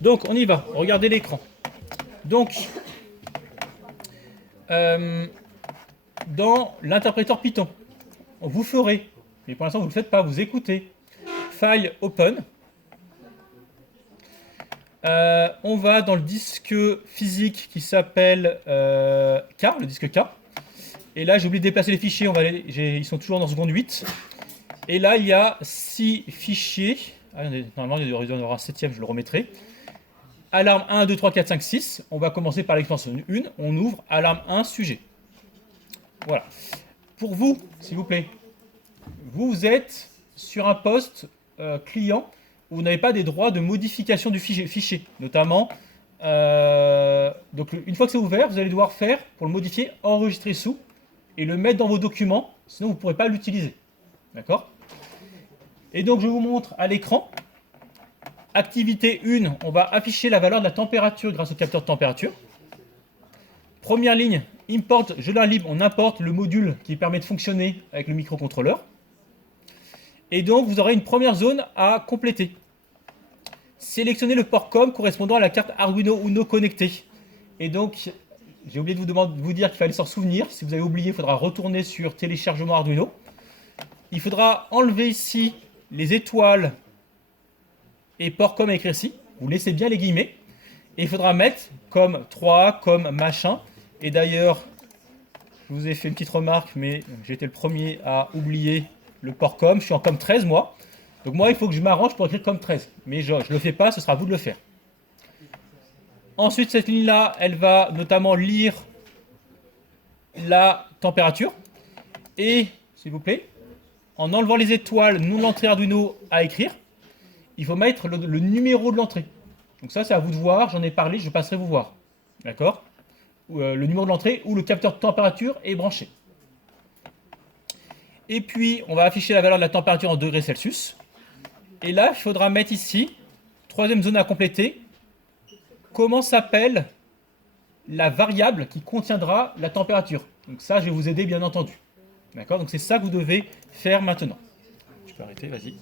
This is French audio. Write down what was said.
Donc, on y va. Regardez l'écran. Donc, dans l'interpréteur Python, vous ferez, mais pour l'instant vous ne le faites pas, vous écoutez, file open. On va dans le disque physique qui s'appelle K, le disque K. Et là, j'ai oublié de déplacer les fichiers, ils sont toujours dans seconde 8. Et là, il y a 6 fichiers. Normalement, il y en aura un 7ème, je le remettrai. Alarme 1, 2, 3, 4, 5, 6. On va commencer par l'extension 1. On ouvre alarme 1, sujet. Voilà. Pour vous, s'il vous plaît, vous êtes sur un poste client où vous n'avez pas des droits de modification du fichier. Notamment, donc une fois que c'est ouvert, vous allez devoir faire, pour le modifier, enregistrer sous et le mettre dans vos documents, sinon vous ne pourrez pas l'utiliser. D'accord? Et donc je vous montre à l'écran. Activité 1, on va afficher la valeur de la température grâce au capteur de température. Première ligne, import, je la libre, on importe le module qui permet de fonctionner avec le microcontrôleur. Et donc vous aurez une première zone à compléter. Sélectionnez le port COM correspondant à la carte Arduino Uno connectée. Et donc, j'ai oublié de vous dire qu'il fallait s'en souvenir. Si vous avez oublié, il faudra retourner sur téléchargement Arduino. Il faudra enlever ici les étoiles et port COM à écrire ici. Vous laissez bien les guillemets. Et il faudra mettre comme 3, comme machin. Et d'ailleurs, je vous ai fait une petite remarque, mais j'ai été le premier à oublier le port COM. Je suis en COM 13, moi. Donc moi, il faut que je m'arrange pour écrire COM 13. Mais je ne le fais pas, ce sera à vous de le faire. Ensuite, cette ligne-là, elle va notamment lire la température. Et, s'il vous plaît, en enlevant les étoiles, non l'entrée Arduino à écrire, il faut mettre le numéro de l'entrée. Donc ça, c'est à vous de voir. J'en ai parlé, je passerai vous voir. D'accord? Le numéro de l'entrée où le capteur de température est branché. Et puis, on va afficher la valeur de la température en degrés Celsius. Et là, il faudra mettre ici, troisième zone à compléter, comment s'appelle la variable qui contiendra la température. Donc ça, je vais vous aider, bien entendu. D'accord? Donc c'est ça que vous devez faire maintenant. Tu peux arrêter, vas-y.